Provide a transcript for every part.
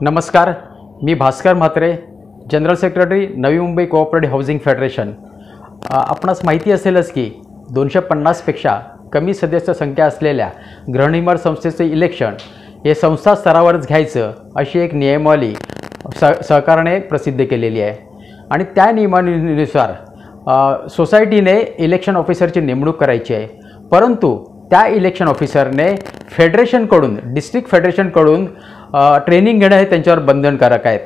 नमस्कार, मी Bhaskar Mhatre, general secretary Navi Mumbai cooperative housing federation. आपणास माहिती असेलच की 250पेक्षा कमी सदस्य संख्या असलेल्या गृहनिर्माण संस्थेचे इलेक्शन हे संस्था स्तरावरच घ्यायचं अशी एक नियमावली सरकारने प्रसिद्ध केलेली आहे आणि त्या नियमानुसार सोसायटीने इलेक्शन ऑफिसरची नेमणूक करायची आहे। परंतु त्या इलेक्शन ऑफिसरने फेडरेशनकडून डिस्ट्रिक्ट फेडरेशनकडून ट्रेनिंग घेणं हे त्यांच्यावर बंधनकारक आहे।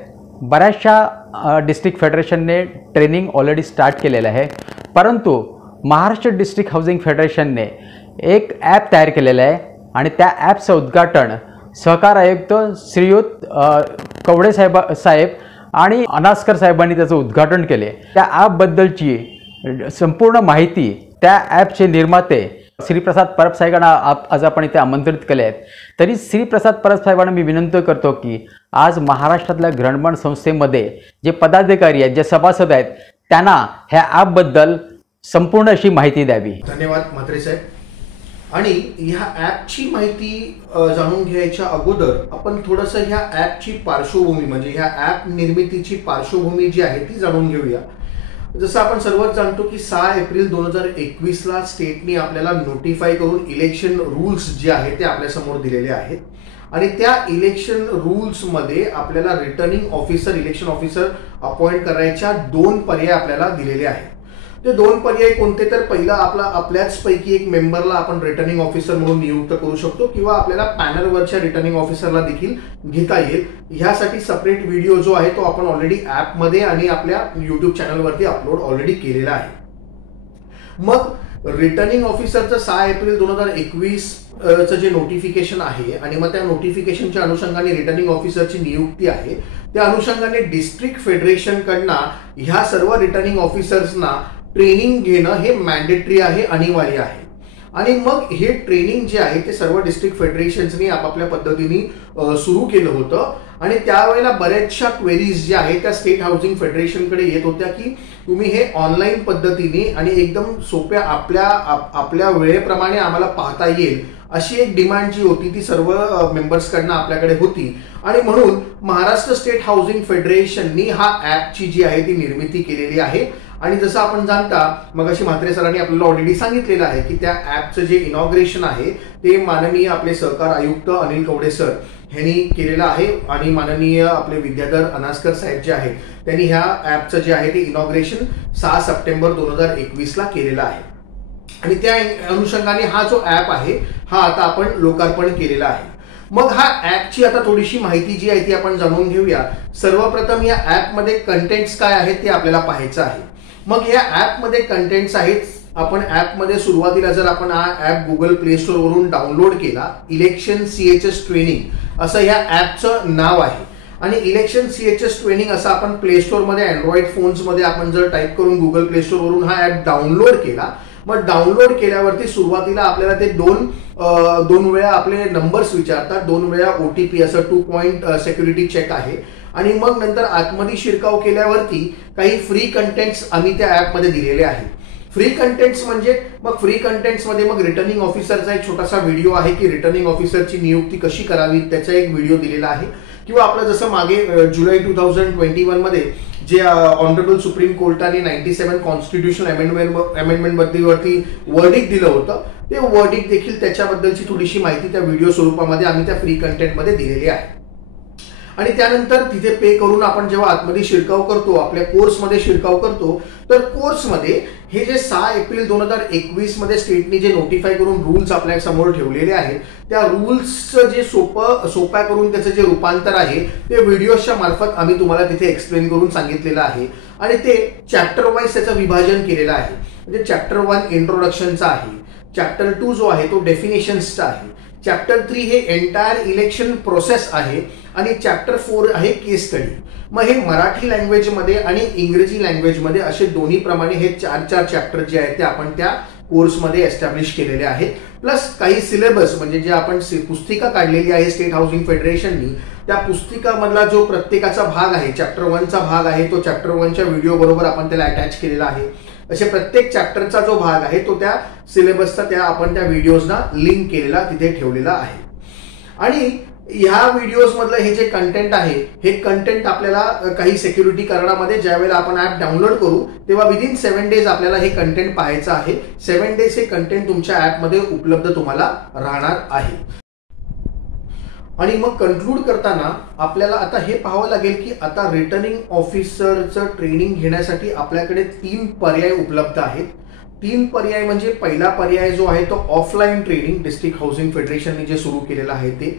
बऱ्याचशा डिस्ट्रिक्ट फेडरेशनने ट्रेनिंग ऑलरेडी स्टार्ट केलेलं आहे, परंतु महाराष्ट्र डिस्ट्रिक्ट हाऊसिंग फेडरेशनने एक ॲप तयार केलेलं आहे आणि त्या ॲपचं उद्घाटन सहकार आयुक्त श्रीयुत कवडे साहेब आणि अनास्कर साहेबांनी त्याचं उद्घाटन केले। त्या ॲपबद्दलची संपूर्ण माहिती त्या ॲपचे निर्माते श्रीप्रसाद परब साहेबांना आज आपण इथे आमंत्रित केले आहेत। तरी श्रीप्रसाद परब साहेबांना मी विनंती करतो की आज महाराष्ट्रातल्या गृहनिर्माण संस्थेमध्ये जे पदाधिकारी आहेत, जे सभासद आहेत, त्यांना ह्या ॲपबद्दल संपूर्ण अशी माहिती द्यावी। धन्यवाद म्हात्रे साहेब। आणि ह्या ॲपची माहिती जाणून घ्यायच्या अगोदर आपण थोडंसं ह्या ॲपची पार्श्वभूमी म्हणजे ह्या ॲप निर्मितीची पार्श्वभूमी जी आहे ती जाणून घेऊया। जसं आपण सर्वच जाणतो की 6 एप्रिल 2021 ला स्टेटनी आपल्याला नोटिफाय करून इलेक्शन रूल्स जे आहेत ते आपल्या समोर दिलेले आहेत आणि त्या इलेक्शन रूल्स मध्ये आपल्याला returning officer election officer appoint करायच्या 2 पर्याय आपल्याला दिलेले आहेत। ते 2 पर्याय कोणते तर पहिला आपल्याच पैकी एक मेंबरला आपण रिटर्निंग ऑफिसर म्हणून नियुक्त करू शकतो किंवा आपल्याला पॅनलवरच्या रिटर्निंग ऑफिसरला देखील घेता येईल। ह्यासाठी सेपरेट व्हिडिओ जो आहे तो आपण ऑलरेडी ॲप मध्ये आणि आपल्या YouTube चॅनलवरती अपलोड ऑलरेडी केलेला आहे। मग रिटर्निंग ऑफिसरचं 6 एप्रिल 2021 चं जे नोटिफिकेशन आहे आणि मग त्या नोटिफिकेशनच्या अनुषंगाने रिटर्निंग ऑफिसरची नियुक्ती आहे, त्या अनुषंगाने डिस्ट्रिक्ट फेडरेशन कडनं ह्या सर्व रिटर्निंग ऑफिसर्सना ट्रेनिंग घेणं हे मॅन्डेटरी आहे, अनिवार्य आहे। आणि मग हे ट्रेनिंग जे आहे ते सर्व डिस्ट्रिक्ट फेडरेशन्सनी आपापल्या पद्धतीने सुरू केलं होतं आणि त्यावेळेला बऱ्याचशा क्वेरीज ज्या आहेत त्या स्टेट हाऊसिंग फेडरेशनकडे येत होत्या की तुम्ही हे ऑनलाईन पद्धतीने आणि एकदम सोप्या आपल्या वेळेप्रमाणे आम्हाला पाहता येईल अशी एक डिमांड जी होती ती सर्व मेंबर्सकडनं आपल्याकडे होती आणि म्हणून महाराष्ट्र स्टेट हाऊसिंग फेडरेशननी हा ॲपची जी आहे ती निर्मिती केलेली आहे। आणि जसं आपण जाणता मगाशी म्हात्रे सरांनी आपल्याला ऑलरेडी सांगितलेलं आहे की त्या ॲपचं जे इनॉग्रेशन आहे ते माननीय आपले सहकार आयुक्त अनिल कवडे सर यांनी केलेलं आहे आणि माननीय आपले विद्याधर अनास्कर साहेब जे आहेत त्यांनी ह्या ॲपचं जे आहे ते इनॉग्रेशन 6 सप्टेंबर 2021 ला केलेलं आहे आणि त्या अनुषंगाने हा जो ॲप आहे हा आता आपण लोकार्पण केलेला आहे। मग हा ॲपची आता थोडीशी माहिती जी आहे ती आपण जाणून घेऊया। सर्वप्रथम या ॲपमध्ये कंटेंट्स काय आहेत ते आपल्याला पाहायचं आहे। मग या ॲपमध्ये कंटेंट्स आहेत। आपण ॲपमध्ये सुरुवातीला जर आपण हा ॲप गुगल प्ले स्टोर वरून डाउनलोड केला, इलेक्शन CHS ट्रेनिंग असं या ॲपचं नाव आहे आणि इलेक्शन CHS ट्रेनिंग असं आपण प्ले स्टोर मध्ये अँड्रॉइड फोन्स मध्ये आपण जर टाईप करून गुगल प्ले स्टोर वरून हा ॲप डाउनलोड केला, मग डाउनलोड केल्यावरती सुरुवातीला आपल्याला ते दोन वेळा आपले नंबर्स विचारतात, 2 वेळा OTP असं 2 पॉइंट सिक्युरिटी चेक आहे आणि मग नंतर आतमध्ये शिरकाव केल्यावरती काही फ्री कंटेंट्स आम्ही त्या ॲपमध्ये दिलेले आहेत। फ्री कंटेंट्स म्हणजे मग फ्री कंटेंट्स मध्ये मग रिटर्निंग ऑफिसरचा एक छोटासा व्हिडिओ आहे की रिटर्निंग ऑफिसरची नियुक्ती कशी करावी त्याचा एक व्हिडिओ दिलेला आहे किंवा आपलं जसं मागे जुलै 2021 मध्ये जे ऑनरेबल सुप्रीम कोर्टाने 97 कॉन्स्टिट्यूशन अमेंडमेंट वरती वर्डिक्ट दिलं होतं, ते वर्डिक्ट देखील त्याच्याबद्दलची थोडीशी माहिती त्या व्हिडिओ स्वरूपामध्ये आम्ही त्या फ्री कंटेंटमध्ये दिलेली आहे। आणि त्यानंतर तिथे पे करून आपण जेव्हा आतमध्ये शिरकाव करतो, आपल्या कोर्समध्ये शिरकाव करतो, तर कोर्समध्ये हे जे 6 एप्रिल 2021 मध्ये स्टेटने जे नोटिफाय करून रूल्स आपल्या समोर ठेवलेले आहेत त्या रूल्सचं जे सोप्या करून त्याचं जे रूपांतर आहे ते व्हिडिओच्या मार्फत आम्ही तुम्हाला तिथे एक्सप्लेन करून सांगितलेलं आहे आणि ते चॅप्टर वाईज त्याचं विभाजन केलेलं आहे। म्हणजे चॅप्टर 1 इंट्रोडक्शनचा आहे, चॅप्टर 2 जो आहे तो डेफिनेशन्सचा आहे, चॅप्टर 3 हे एंटायर इलेक्शन प्रोसेस आहे आणि चॅप्टर 4 आहे केस स्टडी। मग हे मराठी लँग्वेज मध्ये आणि इंग्रजी लँग्वेज मध्ये असे दोन्ही प्रमाणे हे 4 चॅप्टर जे आहेत ते आपण त्या कोर्समध्ये एस्टॅब्लिश केलेले आहेत। प्लस काही सिलेबस म्हणजे जे आपण पुस्तिका काढलेली आहे स्टेट हाऊसिंग फेडरेशननी, त्या पुस्तिकामधला जो प्रत्येकाचा भाग आहे, चॅप्टर 1 चा भाग आहे तो चॅप्टर 1 च्या व्हिडिओ बरोबर आपण त्याला अटॅच केलेला आहे। असे प्रत्येक चॅप्टरचा जो भाग आहे तो त्या सिलेबसचा आपण त्या व्हिडिओजना लिंक केलेला तिथे ठेवलेला आहे। आणि ह्या व्हिडिओज मधलं हे जे कंटेंट आहे हे कंटेंट आपल्याला काही सिक्युरिटी करण्यामध्ये ज्यावेळेला आपण ऍप डाउनलोड करू तेव्हा विदिन 7 डेज आपल्याला हे कंटेंट पाहायचं आहे. 7 डेज हे कंटेंट तुमच्या ऍपमध्ये उपलब्ध तुम्हाला राहणार आहे. आणि मग कन्क्लूड करताना आपल्याला आता हे पाहावं लागेल की आता रिटर्निंग ऑफिसरचं ट्रेनिंग घेण्यासाठी आपल्याकडे 3 पर्याय उपलब्ध आहेत. 3 पर्याय म्हणजे पहिला पर्याय जो आहे तो ऑफलाईन ट्रेनिंग डिस्ट्रिक्ट हाऊसिंग फेडरेशनने जे सुरू केलेलं आहे ते,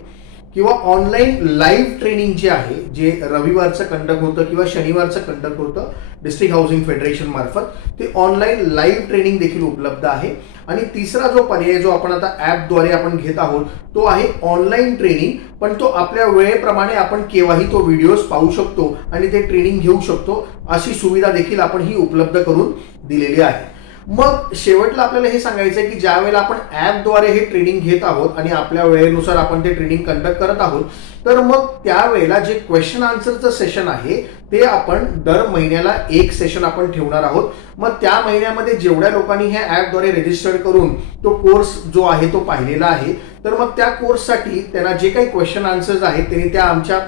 किंवा ऑनलाईन लाईव्ह ट्रेनिंग जे आहे जे रविवारचं कंडक्ट होतं किंवा शनिवारचं कंडक्ट होतं डिस्ट्रिक्ट हाऊसिंग फेडरेशन मार्फत, ते ऑनलाईन लाईव्ह ट्रेनिंग देखील उपलब्ध आहे. आणि तिसरा जो पर्याय जो आपण आता ऍपद्वारे आपण घेत आहोत तो आहे ऑनलाईन ट्रेनिंग, पण तो आपल्या वेळेप्रमाणे आपण केव्हाही तो व्हिडिओज पाहू शकतो आणि ते ट्रेनिंग घेऊ शकतो, अशी सुविधा देखील आपण ही उपलब्ध करून दिलेली आहे. मग शेवटला आपल्याला हे सांगायचं आहे की ज्या वेळेला आपण ऍपद्वारे हे ट्रेनिंग घेत आहोत आणि आपल्या वेळेनुसार आपण ते ट्रेनिंग कंडक्ट करत आहोत, तर मग त्यावेळेला जे क्वेश्चन आन्सरचं सेशन आहे ते आपण दर महिन्याला एक सेशन आपण ठेवणार आहोत. मग त्या महिन्यामध्ये जेवढ्या लोकांनी ह्या ऍपद्वारे रजिस्टर करून तो कोर्स जो आहे तो पाहिलेला आहे, तर मग त्या कोर्ससाठी त्यांना जे काही क्वेश्चन आन्सर्स आहेत त्यांनी त्या आमच्या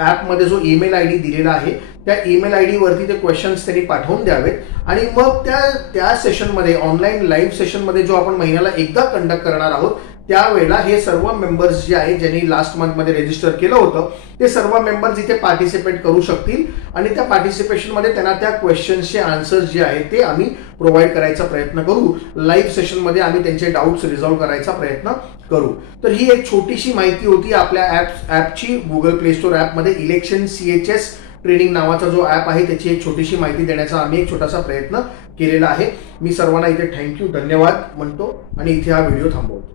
ऍपमध्ये जो ईमेल आयडी दिलेला आहे त्या ईमेल आयडी वरती ते क्वेश्चन्स त्यांनी पाठवून द्यावेत. आणि मग त्या सेशनमध्ये ऑनलाईन लाईव्ह सेशनमध्ये जो आपण महिन्याला एकदा कंडक्ट करणार आहोत त्यावेळेला हे सर्व मेंबर्स जे आहेत ज्यांनी लास्ट मंथमध्ये रजिस्टर केलं होतं ते सर्व मेंबर्स इथे पार्टिसिपेट करू शकतील आणि त्या पार्टिसिपेशनमध्ये त्यांना त्या क्वेश्चन्सचे आन्सर्स जे आहेत ते आम्ही प्रोव्हाइड करायचा प्रयत्न करू. लाईव्ह सेशनमध्ये आम्ही त्यांचे डाऊट्स रिझॉल्व्ह करायचा प्रयत्न करू. तर ही एक छोटीशी माहिती होती आपल्या ऍपची. गुगल प्ले स्टोर ऍपमध्ये इलेक्शन CHS ट्रेनिंग नावाचा जो ऍप आहे त्याची एक छोटीशी माहिती देण्याचा आम्ही एक छोटासा प्रयत्न केलेला आहे. मी सर्वांना इथे थँक्यू धन्यवाद म्हणतो आणि इथे हा व्हिडिओ थांबवतो.